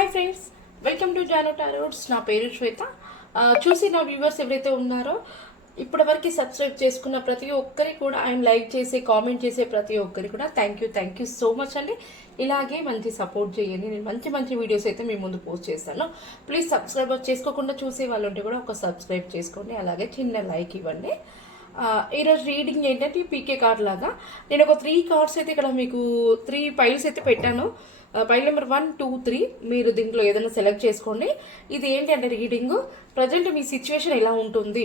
Hi friends, welcome to Jaano tarots. నా పేరు శ్వేత. చూసి నా వ్యూవర్స్ ఎవరైతే ఉన్నారో ఇప్పటివరకు సబ్స్క్రైబ్ చేసుకున్న ప్రతి ఒక్కరికి కూడా అండ్ లైక్ చేసి కామెంట్ చేసే ప్రతి ఒక్కరికి కూడా థ్యాంక్ యూ సో మచ్ అండి. ఇలాగే మంచి సపోర్ట్ చేయండి. నేను మంచి వీడియోస్ అయితే మీ ముందు పోస్ట్ చేస్తాను. ప్లీజ్ సబ్స్క్రైబ్ చేసుకోకుండా చూసే వాళ్ళు ఉంటే కూడా ఒక సబ్స్క్రైబ్ చేసుకోండి, అలాగే చిన్న లైక్ ఇవ్వండి. ఈరోజు రీడింగ్ ఏంటంటే పీకే కార్డ్ లాగా నేను ఒక 3 కార్డ్స్ అయితే ఇక్కడ మీకు 3 పైల్స్ అయితే పెట్టాను. పైల్ నెంబర్ 1, 2, 3 మీరు దీంట్లో ఏదైనా సెలెక్ట్ చేసుకోండి. ఇది ఏంటి అంటే రీడింగ్ ప్రజెంట్ మీ సిచ్యువేషన్ ఎలా ఉంటుంది,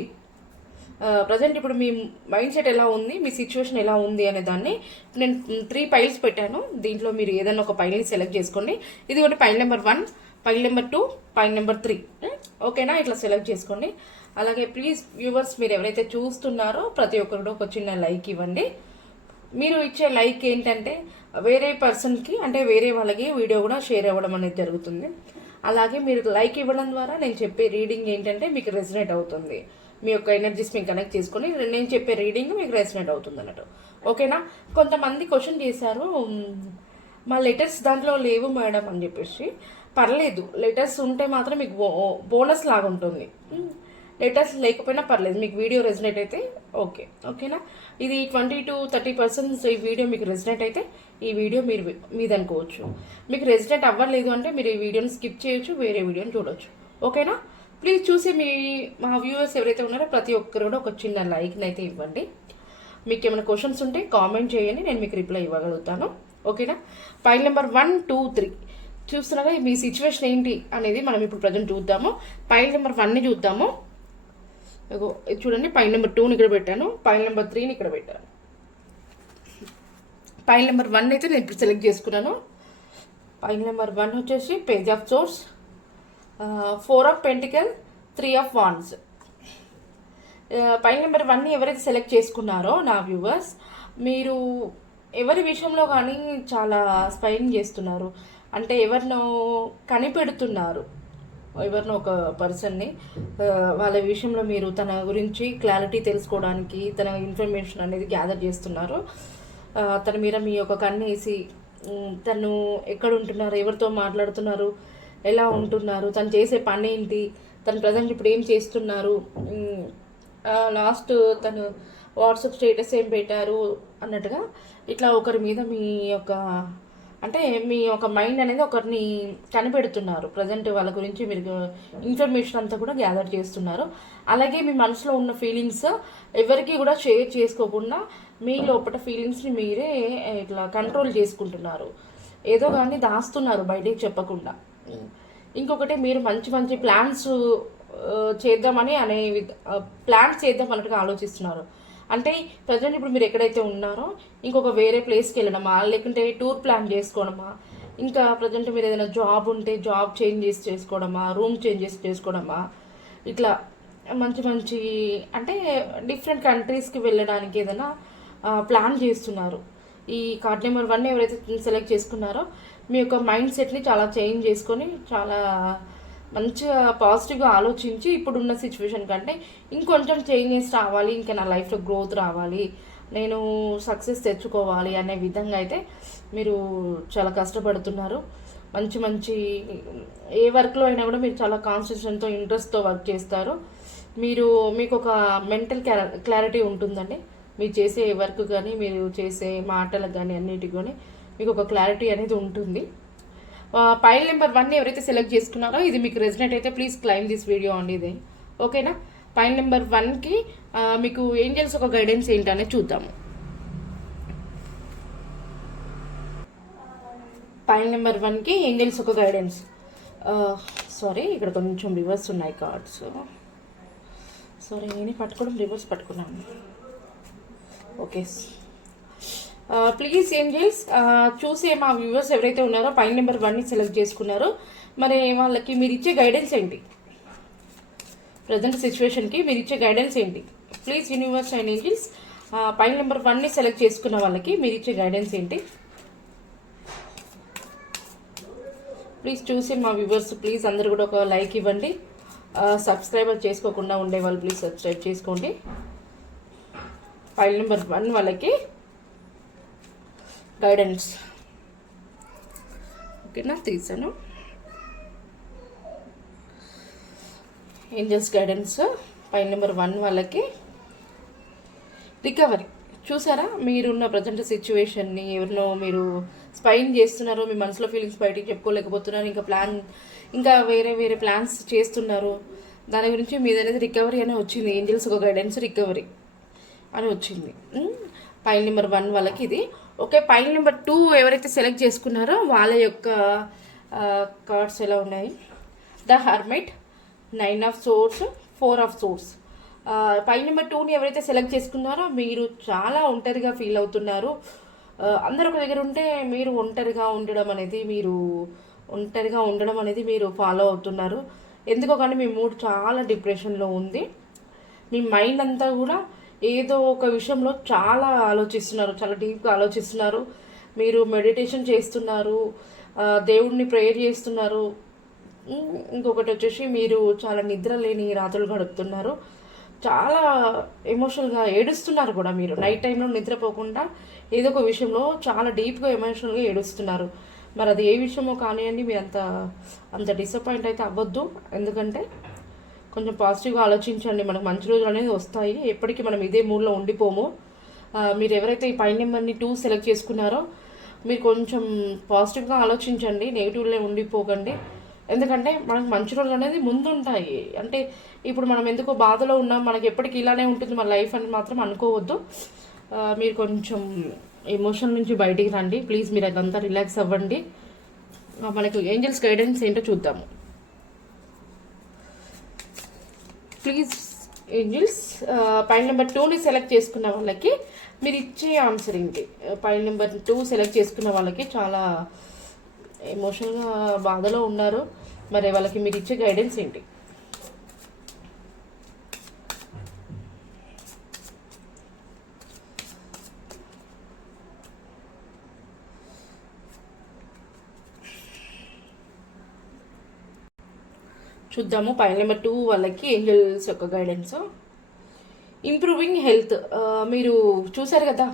ప్రజెంట్ ఇప్పుడు మీ మైండ్ సెట్ ఎలా ఉంది, మీ సిచ్యువేషన్ ఎలా ఉంది అనే దాన్ని నేను 3 పైల్స్ పెట్టాను. దీంట్లో మీరు ఏదైనా ఒక పైల్ని సెలెక్ట్ చేసుకోండి. ఇది ఒకటి pile number 1, pile number 2, pile number 3. ఓకేనా, ఇట్లా సెలెక్ట్ చేసుకోండి. అలాగే ప్లీజ్ వ్యూవర్స్ మీరు ఎవరైతే చూస్తున్నారో ప్రతి ఒక్కరు ఒక చిన్న లైక్ ఇవ్వండి. మీరు ఇచ్చే లైక్ ఏంటంటే వేరే పర్సన్కి అంటే వేరే వాళ్ళకి వీడియో కూడా షేర్ అవ్వడం అనేది జరుగుతుంది. అలాగే మీరు లైక్ ఇవ్వడం ద్వారా నేను చెప్పే రీడింగ్ ఏంటంటే మీకు రెసినేట్ అవుతుంది. మీ యొక్క ఎనర్జీస్ మీకు కనెక్ట్ చేసుకొని నేను చెప్పే రీడింగ్ మీకు రెసినేట్ అవుతుంది అన్నట్టు. ఓకేనా, కొంతమంది క్వశ్చన్ చేశారు మా లెటర్స్ దాంట్లో లేవు మేడం అని చెప్పేసి. పర్లేదు, లెటర్స్ ఉంటే మాత్రం మీకు బోనస్ లాగా ఉంటుంది. లెటర్స్ లేకపోయినా పర్లేదు, మీకు వీడియో రెసినేట్ అయితే ఓకేనా. ఇది 20 to 30% ఈ వీడియో మీకు రెసినేట్ అయితే ఈ వీడియో మీది అనుకోవచ్చు. మీకు రెసినేట్ అవ్వలేదు అంటే మీరు ఈ వీడియోని స్కిప్ చేయొచ్చు, వేరే వీడియోని చూడొచ్చు. ఓకేనా, ప్లీజ్ చూసి మా వ్యూవర్స్ ఎవరైతే ఉన్నారో ప్రతి ఒక్కరు కూడా ఒక చిన్న లైక్ని అయితే ఇవ్వండి. మీకు ఏమైనా క్వశ్చన్స్ ఉంటే కామెంట్ చేయండి, నేను మీకు రిప్లై ఇవ్వగలుగుతాను. ఓకేనా, పైల్ నెంబర్ 1, 2, 3 చూస్తున్నారా, మీ సిచ్యువేషన్ ఏంటి అనేది మనం ఇప్పుడు ప్రజెంట్ చూద్దాము. పైల్ నెంబర్ 1ని చూద్దాము. చూడండి, పైల్ నెంబర్ 2ని ఇక్కడ పెట్టాను, పైల్ నెంబర్ 3ని ఇక్కడ పెట్టాను. పైల్ నెంబర్ 1 అయితే నేను ఇప్పుడు సెలెక్ట్ చేసుకున్నాను. పైల్ నెంబర్ 1 వచ్చేసి page of swords, 4 of Pentacles, 3 of Wands. Pile number 1ని ఎవరైతే సెలెక్ట్ చేసుకున్నారో నా వ్యూవర్స్, మీరు ఎవరి విషయంలో కానీ చాలా స్పైన్ చేస్తున్నారు, అంటే ఎవరినో కనిపెడుతున్నారు. ఎవరినో ఒక పర్సన్ని వాళ్ళ విషయంలో మీరు తన గురించి క్లారిటీ తెలుసుకోవడానికి తన ఇన్ఫర్మేషన్ అనేది గ్యాదర్ చేస్తున్నారు. తన మీద మీ యొక్క కన్ను వేసి తను ఎక్కడ ఉంటున్నారు, ఎవరితో మాట్లాడుతున్నారు, ఎలా ఉంటున్నారు, తను చేసే పని ఏంటి, తను ప్రజెంట్ ఇప్పుడు ఏం చేస్తున్నారు, లాస్ట్ తను వాట్సాప్ స్టేటస్ ఏం పెట్టారు అన్నట్టుగా ఇట్లా ఒకరి మీద మీ యొక్క అంటే మీ యొక్క మైండ్ అనేది ఒకరిని కనిపెడుతున్నారు. ప్రజెంట్ వాళ్ళ గురించి మీరు ఇన్ఫర్మేషన్ అంతా కూడా గ్యాదర్ చేస్తున్నారు. అలాగే మీ మనసులో ఉన్న ఫీలింగ్స్ ఎవరికి కూడా షేర్ చేసుకోకుండా మీ లోపల ఫీలింగ్స్ని మీరే ఇట్లా కంట్రోల్ చేసుకుంటున్నారు. ఏదో కానీ దాస్తున్నారు బయటికి చెప్పకుండా. ఇంకొకటి మీరు మంచి ప్లాన్స్ చేద్దామని ప్లాన్స్ చేద్దాం అన్నట్టుగా ఆలోచిస్తున్నారు. అంటే ప్రజెంట్ ఇప్పుడు మీరు ఎక్కడైతే ఉన్నారో ఇంకొక వేరే ప్లేస్కి వెళ్ళడమా, లేకుంటే టూర్ ప్లాన్ చేసుకోవడమా, ఇంకా ప్రజెంట్ మీరు ఏదైనా జాబ్ ఉంటే జాబ్ చేంజెస్ చేసుకోవడమా, రూమ్ చేంజెస్ చేసుకోవడమా, ఇట్లా మంచి అంటే డిఫరెంట్ కంట్రీస్కి వెళ్ళడానికి ఏదైనా ప్లాన్ చేస్తున్నారు. ఈ కార్డ్ నెంబర్ 1 ఎవరైతే సెలెక్ట్ చేసుకున్నారో మీ యొక్క మైండ్ సెట్ని చాలా చేంజ్ చేసుకొని చాలా మంచిగా పాజిటివ్గా ఆలోచించి ఇప్పుడున్న సిచ్యువేషన్ కంటే ఇంకొంచెం చేంజెస్ రావాలి, ఇంకా నా లైఫ్లో గ్రోత్ రావాలి, నేను సక్సెస్ తెచ్చుకోవాలి అనే విధంగా అయితే మీరు చాలా కష్టపడుతున్నారు. మంచి ఏ వర్క్లో అయినా కూడా మీరు చాలా కాన్సన్ట్రేషన్తో ఇంట్రెస్ట్తో వర్క్ చేస్తారు. మీకు ఒక మెంటల్ క్లారిటీ ఉంటుందండి. మీరు చేసే వర్క్ కానీ మీరు చేసే మాటలకు కానీ అన్నిటికి కానీ మీకు ఒక క్లారిటీ అనేది ఉంటుంది. పైల్ నెంబర్ 1ని ఎవరైతే సెలెక్ట్ చేసుకున్నారో ఇది మీకు రెసినేట్ అయితే ప్లీజ్ క్లైమ్ దిస్ వీడియో అండి ఇది. ఓకేనా, పైల్ నెంబర్ 1కి మీకు ఏంజల్స్ ఒక గైడెన్స్ ఏంటనేది చూద్దాము. పైల్ నెంబర్ 1కి ఏంజల్స్ ఒక గైడెన్స్. సారీ, ఇక్కడ కొంచెం రివర్స్ ఉన్నాయి కార్డ్స్. సారీ, నేనే రివర్స్ పట్టుకున్నాను. ఓకే, ప్లీజ్ ఏంజల్స్ చూసే మా వ్యూవర్స్ ఎవరైతే ఉన్నారో పైల్ నెంబర్ 1ని సెలెక్ట్ చేసుకున్నారో మరి వాళ్ళకి మీరు ఇచ్చే గైడెన్స్ ఏంటి, ప్రజెంట్ సిచ్యువేషన్కి మీరు ఇచ్చే గైడెన్స్ ఏంటి? Please universe and angels pile number 1ని సెలెక్ట్ చేసుకున్న వాళ్ళకి మీరు ఇచ్చే గైడెన్స్ ఏంటి? ప్లీజ్ చూసి మా వ్యూవర్స్ ప్లీజ్ అందరు కూడా ఒక లైక్ ఇవ్వండి. సబ్స్క్రైబర్ చేసుకోకుండా ఉండేవాళ్ళు ప్లీజ్ సబ్స్క్రైబ్ చేసుకోండి. పైల్ నెంబర్ 1 వాళ్ళకి గైడెన్స్. ఓకేనా, తీసాను. ఏంజల్స్ గైడెన్స్ పైన నెంబర్ 1 వాళ్ళకి రికవరీ. చూసారా, మీరున్న ప్రజెంట్ సిచ్యువేషన్ని ఎవరినో మీరు స్పైన్ చేస్తున్నారు, మీ మనసులో ఫీలింగ్స్ బయటికి చెప్పుకోలేకపోతున్నారు, ఇంకా వేరే వేరే ప్లాన్స్ చేస్తున్నారు. దాని గురించి మీదనేది రికవరీ అని వచ్చింది. ఏంజల్స్ ఒక గైడెన్స్ రికవరీ అని వచ్చింది. పైన నెంబర్ 1 వాళ్ళకి ఇది ఓకే. పైన నెంబర్ 2 ఎవరైతే సెలెక్ట్ చేసుకున్నారో వాళ్ళ యొక్క కార్డ్స్ ఎలా ఉన్నాయి? The hermit, 9 of swords, 4 of swords. పైన నెంబర్ 2ని ఎవరైతే సెలెక్ట్ చేసుకున్నారో మీరు చాలా ఒంటరిగా ఫీల్ అవుతున్నారు. అందరూ ఒక దగ్గర ఉంటే మీరు ఒంటరిగా ఉండడం అనేది మీరు ఫాలో అవుతున్నారు. ఎందుకో కానీ మీ మూడ్ చాలా డిప్రెషన్లో ఉంది. మీ మైండ్ అంతా కూడా ఏదో ఒక విషయంలో చాలా ఆలోచిస్తున్నారు, చాలా డీప్గా ఆలోచిస్తున్నారు. మీరు మెడిటేషన్ చేస్తున్నారు, దేవుడిని ప్రేయర్ చేస్తున్నారు. ఇంకొకటి వచ్చేసి మీరు చాలా నిద్ర లేని రాత్రులు గడుపుతున్నారు. చాలా ఎమోషనల్గా ఏడుస్తున్నారు కూడా. మీరు నైట్ టైంలో నిద్రపోకుండా ఏదో ఒక విషయంలో చాలా డీప్గా ఎమోషనల్గా ఏడుస్తున్నారు. మరి అది ఏ విషయమో కానివ్వండి, మీరు అంత డిసప్పాయింట్ అయితే అవ్వద్దు. ఎందుకంటే కొంచెం పాజిటివ్గా ఆలోచించండి. మనకు మంచి రోజులు అనేది వస్తాయి. ఎప్పటికీ మనం ఇదే మూడ్లో ఉండిపోము. మీరు ఎవరైతే ఈ పైన నెంబర్ని 2 సెలెక్ట్ చేసుకున్నారో మీరు కొంచెం పాజిటివ్గా ఆలోచించండి, నెగిటివ్లో ఉండిపోకండి. ఎందుకంటే మనకు మంచి రోజులు అనేది ముందు ఉంటాయి. అంటే ఇప్పుడు మనం ఎందుకో బాధలో ఉన్నాం, మనకి ఎప్పటికీ ఇలానే ఉంటుంది మన లైఫ్ అని మాత్రం అనుకోవద్దు. మీరు కొంచెం ఎమోషన్ నుంచి బయటికి రండి ప్లీజ్. మీరు అదంతా రిలాక్స్ అవ్వండి. మనకు ఏంజల్స్ గైడెన్స్ ఏంటో చూద్దాము ప్లీజ్. ఏంజల్స్ పైన నెంబర్ 2ని సెలెక్ట్ చేసుకున్న వాళ్ళకి మీరు ఇచ్చే ఆన్సర్ ఏంటి? పైన నెంబర్ 2 సెలెక్ట్ చేసుకున్న వాళ్ళకి చాలా ఎమోషనల్గా బాధలో ఉన్నారు. మరి వాళ్ళకి మీరు ఇచ్చే గైడెన్స్ ఏంటి? చూద్దాము. పైన నెంబర్ 2 వాళ్ళకి ఏంజల్స్ యొక్క గైడెన్స్. Improving health. మీరు చూసారు కదా,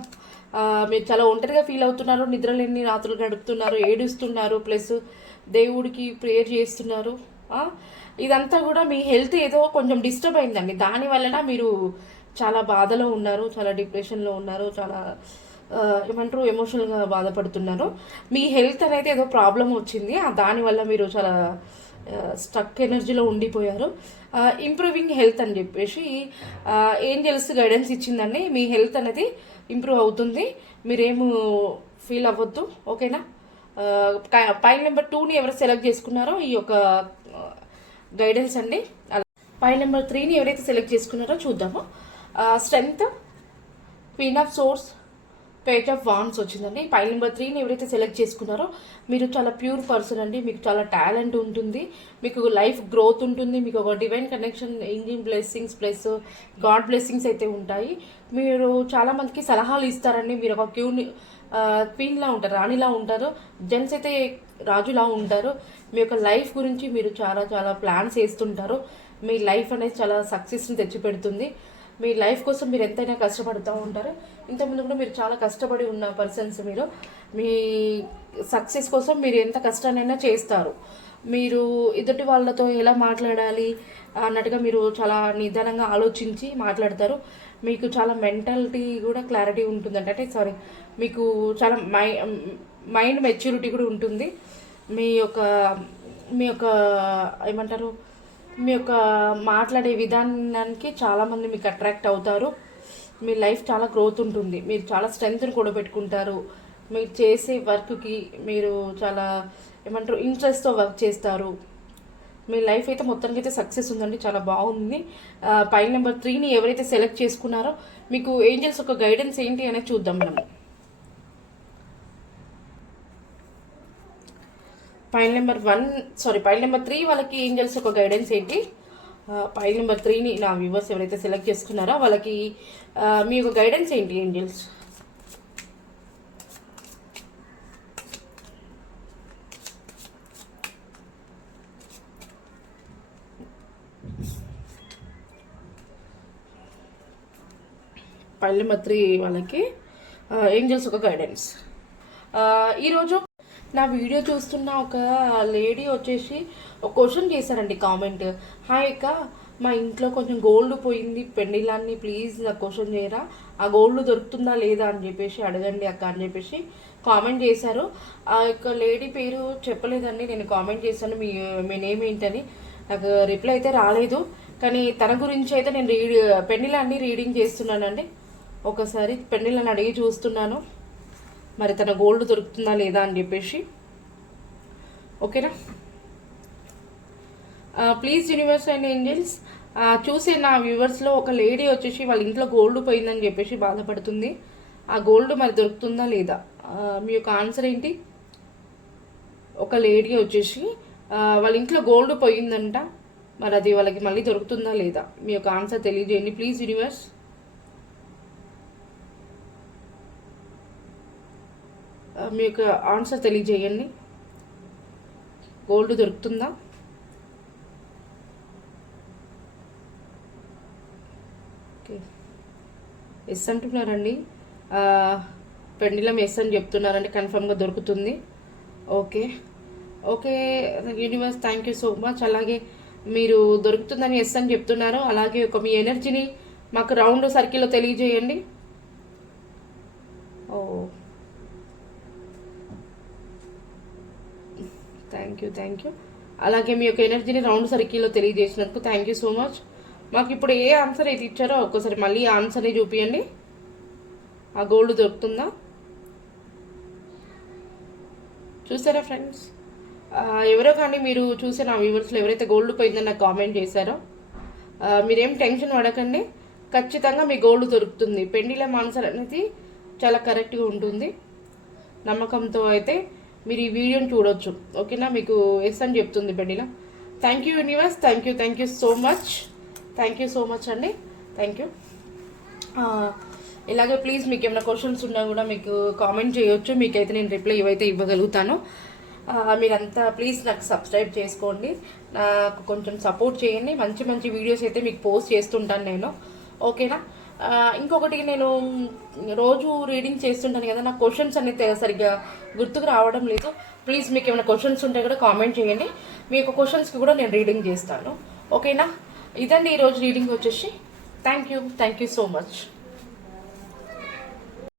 మీరు చాలా ఒంటరిగా ఫీల్ అవుతున్నారు, నిద్రలేని రాత్రులు గడుపుతున్నారు, ఏడుస్తున్నారు, ప్లస్ దేవుడికి ప్రేయర్ చేస్తున్నారు. ఇదంతా కూడా మీ హెల్త్ ఏదో కొంచెం డిస్టర్బ్ అయిందండి. దానివలన మీరు చాలా బాధలో ఉన్నారు, చాలా డిప్రెషన్లో ఉన్నారు, చాలా ఏమంటారు ఎమోషనల్గా బాధపడుతున్నారు. మీ హెల్త్ అనేది ఏదో ప్రాబ్లం వచ్చింది, దానివల్ల మీరు చాలా స్టక్ ఎనర్జీలో ఉండిపోయారు. ఇంప్రూవింగ్ హెల్త్ అని చెప్పేసి ఏంజల్స్ గైడెన్స్ ఇచ్చిందండి. మీ హెల్త్ అనేది ఇంప్రూవ్ అవుతుంది, మీరేమో ఫీల్ అవ్వద్దు, ఓకేనా? పైన నెంబర్ 2ని ఎవరు సెలెక్ట్ చేసుకున్నారో ఈ యొక్క గైడెన్స్ అండి. అలా పైన నెంబర్ 3ని ఎవరైతే సెలెక్ట్ చేసుకున్నారో చూద్దాము. Strength, queen of swords, page of wands వచ్చిందండి. పైన నెంబర్ 3ని ఎవరైతే సెలెక్ట్ చేసుకున్నారో మీరు చాలా ప్యూర్ పర్సన్ అండి. మీకు చాలా టాలెంట్ ఉంటుంది, మీకు లైఫ్ గ్రోత్ ఉంటుంది, మీకు ఒక divine connection, engine blessings plus God blessings అయితే ఉంటాయి. మీరు చాలామందికి సలహాలు ఇస్తారండి. మీరు ఒక క్వీన్లా ఉంటారు, రాణిలా ఉంటారు. జెంట్స్ అయితే రాజులా ఉంటారు. మీ యొక్క లైఫ్ గురించి మీరు చాలా చాలా ప్లాన్స్ వేస్తుంటారు. మీ లైఫ్ అనేది చాలా సక్సెస్ని తెచ్చిపెడుతుంది. మీ లైఫ్ కోసం మీరు ఎంతైనా కష్టపడుతూ ఉంటారు. ఇంతకుముందు కూడా మీరు చాలా కష్టపడి ఉన్న పర్సన్స్. మీరు మీ సక్సెస్ కోసం మీరు ఎంత కష్టాన్నైనా చేస్తారు. మీరు ఎదుటి వాళ్ళతో ఎలా మాట్లాడాలి అన్నట్టుగా మీరు చాలా నిదానంగా ఆలోచించి మాట్లాడతారు. మీకు చాలా మెంటాలిటీ కూడా క్లారిటీ ఉంటుందంట. అంటే మీకు చాలా మైండ్ మెచ్యూరిటీ కూడా ఉంటుంది. మీ యొక్క ఏమంటారు, మీ యొక్క మాట్లాడే విధానానికి చాలామంది మీకు అట్రాక్ట్ అవుతారు. మీ లైఫ్ చాలా గ్రోత్ ఉంటుంది, మీరు చాలా స్ట్రెంగ్త్ని కూడా పెట్టుకుంటారు. మీరు చేసే వర్క్కి మీరు చాలా ఏమంటారు ఇంట్రెస్ట్తో వర్క్ చేస్తారు. మీ లైఫ్ అయితే మొత్తానికి అయితే సక్సెస్ ఉందండి, చాలా బాగుంది. పైన నెంబర్ 3ని ఎవరైతే సెలెక్ట్ చేసుకున్నారో మీకు ఏంజల్స్ ఒక గైడెన్స్ ఏంటి అనేది చూద్దాం మనము. పైన నెంబర్ 3 వాళ్ళకి ఏంజల్స్ ఒక గైడెన్స్ ఏంటి? పైన నెంబర్ 3ని నా వ్యూవర్స్ ఎవరైతే సెలెక్ట్ చేసుకున్నారో వాళ్ళకి మీ యొక్క గైడెన్స్ ఏంటి ఏంజల్స్? పైన నెంబర్ 3 వాళ్ళకి ఏంజల్స్ ఒక గైడెన్స్. ఈరోజు నా వీడియో చూస్తున్న ఒక లేడీ వచ్చేసి ఒక క్వశ్చన్ చేశారండి కామెంట్. హాయ్ అక్క, మా ఇంట్లో కొంచెం గోల్డ్ పోయింది పెండిలాన్ని, ప్లీజ్ నాకు క్వశ్చన్ చేయరా, ఆ గోల్డ్ దొరుకుతుందా లేదా అని చెప్పేసి అడగండి అక్క అని చెప్పేసి కామెంట్ చేశారు. ఆ యొక్క లేడీ పేరు చెప్పలేదండి, నేను కామెంట్ చేశాను మీ నేమ్ ఏంటని. నాకు రిప్లై అయితే రాలేదు, కానీ తన గురించి అయితే నేను పెండిలాన్ని రీడింగ్ చేస్తున్నానండి. ఒకసారి పెండిలాన్ని అడిగి చూస్తున్నాను, మరి తన గోల్డ్ దొరుకుతుందా లేదా అని చెప్పేసి. ఓకేనా? ప్లీజ్ యూనివర్స్ అండ్ ఏంజల్స్, చూసే నా వ్యూవర్స్లో ఒక లేడీ వచ్చేసి వాళ్ళ ఇంట్లో గోల్డ్ పోయిందని చెప్పేసి బాధపడుతుంది. ఆ గోల్డ్ మరి దొరుకుతుందా లేదా? మీ యొక్క ఆన్సర్ ఏంటి? ఒక లేడీ వచ్చేసి వాళ్ళ ఇంట్లో గోల్డ్ పోయిందంట, మరి అది వాళ్ళకి మళ్ళీ దొరుకుతుందా లేదా? మీ యొక్క ఆన్సర్ తెలియజేయండి ప్లీజ్ యూనివర్స్. మీ యొక్క ఆన్సర్ తెలియజేయండి. గోల్డ్ దొరుకుతుందా? ఓకే, ఎస్ అంటున్నారండి. పెండిలం ఎస్ అని చెప్తున్నారండి, కన్ఫర్మ్గా దొరుకుతుంది. Okay okay universe, thank you so much. అలాగే మీరు దొరుకుతుందని ఎస్ అని చెప్తున్నారు. అలాగే ఒక మీ ఎనర్జీని మాకు రౌండ్ సర్కిల్లో తెలియజేయండి. ఓ థ్యాంక్ యూ. అలాగే మీ యొక్క ఎనర్జీని రౌండ్ సర్కిల్లో తెలియజేసినందుకు థ్యాంక్ యూ సో మచ్. మాకు ఇప్పుడు ఏ ఆన్సర్ అయితే ఇచ్చారో ఒక్కసారి మళ్ళీ ఆన్సర్ని చూపించండి. ఆ గోల్డ్ దొరుకుతుందా? చూసారా ఫ్రెండ్స్? ఎవరో కానీ మీరు చూసే నా వ్యూవర్స్లో ఎవరైతే గోల్డ్ పోయిందని నాకు కామెంట్ చేశారో, మీరేం టెన్షన్ పడకండి, ఖచ్చితంగా మీ గోల్డ్ దొరుకుతుంది. పెండిలం ఆన్సర్ అనేది చాలా కరెక్ట్గా ఉంటుంది. నమ్మకంతో అయితే మీరు ఈ వీడియోని చూడొచ్చు. ఓకేనా? మీకు ఎస్ అని చెప్తుంది pendulum. Thank you universe, thank you so much అండి. Thank you. ఇలాగే ప్లీజ్ మీకు ఏమైనా క్వశ్చన్స్ ఉన్నా కూడా మీకు కామెంట్ చేయొచ్చు, మీకైతే నేను రిప్లై ఇవైతే ఇవ్వగలుగుతాను. మీరంతా ప్లీజ్ నాకు సబ్స్క్రైబ్ చేసుకోండి, నాకు కొంచెం సపోర్ట్ చేయండి. మంచి మంచి వీడియోస్ అయితే మీకు పోస్ట్ చేస్తుంటాను నేను. ఓకేనా? ఇంకొకటి, నేను రోజు రీడింగ్ చేస్తుంటాను కదా, నాకు క్వశ్చన్స్ అనేది సరిగ్గా గుర్తుకు రావడం లేదు. ప్లీజ్ మీకు ఏమైనా క్వశ్చన్స్ ఉంటే కూడా కామెంట్ చేయండి, మీ యొక్క క్వశ్చన్స్కి కూడా నేను రీడింగ్ చేస్తాను. ఓకేనా? ఇదండి ఈరోజు రీడింగ్ వచ్చేసి. Thank you so much.